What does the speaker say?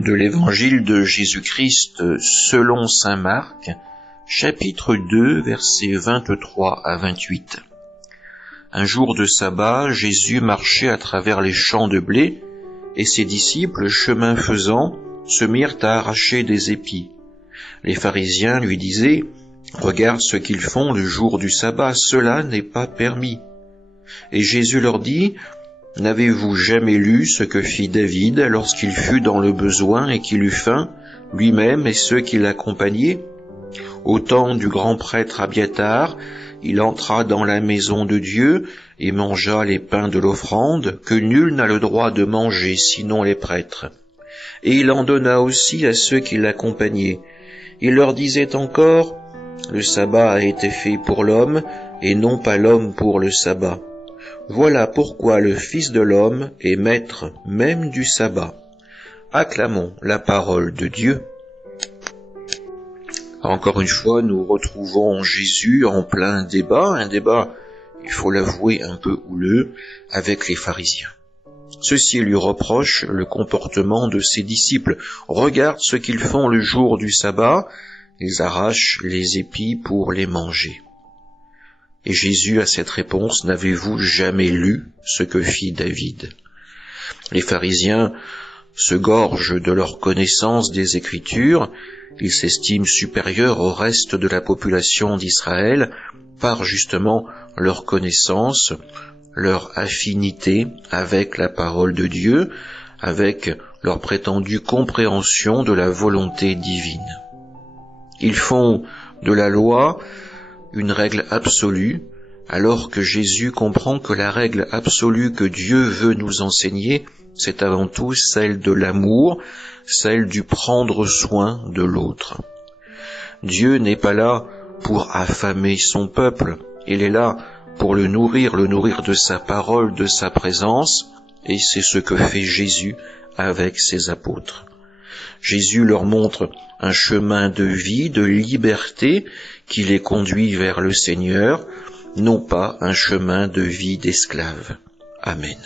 De l'Évangile de Jésus-Christ selon saint Marc, chapitre 2, versets 23 à 28. Un jour de sabbat, Jésus marchait à travers les champs de blé, et ses disciples, chemin faisant, se mirent à arracher des épis. Les pharisiens lui disaient « Regarde ce qu'ils font le jour du sabbat, cela n'est pas permis. » Et Jésus leur dit « N'avez-vous jamais lu ce que fit David lorsqu'il fut dans le besoin et qu'il eut faim, lui-même et ceux qui l'accompagnaient ? Au temps du grand prêtre Abiatar, il entra dans la maison de Dieu et mangea les pains de l'offrande que nul n'a le droit de manger sinon les prêtres. Et il en donna aussi à ceux qui l'accompagnaient. Il leur disait encore « Le sabbat a été fait pour l'homme et non pas l'homme pour le sabbat. Voilà pourquoi le Fils de l'homme est maître même du sabbat. » Acclamons la parole de Dieu. Encore une fois, nous retrouvons Jésus en plein débat, un débat, il faut l'avouer, un peu houleux, avec les pharisiens. Ceux-ci lui reprochent le comportement de ses disciples. Regarde ce qu'ils font le jour du sabbat, ils arrachent les épis pour les manger. Et Jésus a cette réponse, n'avez-vous jamais lu ce que fit David ? Les pharisiens se gorgent de leur connaissance des Écritures, ils s'estiment supérieurs au reste de la population d'Israël par justement leur connaissance, leur affinité avec la parole de Dieu, avec leur prétendue compréhension de la volonté divine. Ils font de la loi une règle absolue, alors que Jésus comprend que la règle absolue que Dieu veut nous enseigner, c'est avant tout celle de l'amour, celle du prendre soin de l'autre. Dieu n'est pas là pour affamer son peuple, il est là pour le nourrir de sa parole, de sa présence, et c'est ce que fait Jésus avec ses apôtres. Jésus leur montre un chemin de vie, de liberté, qui les conduit vers le Seigneur, non pas un chemin de vie d'esclave. Amen.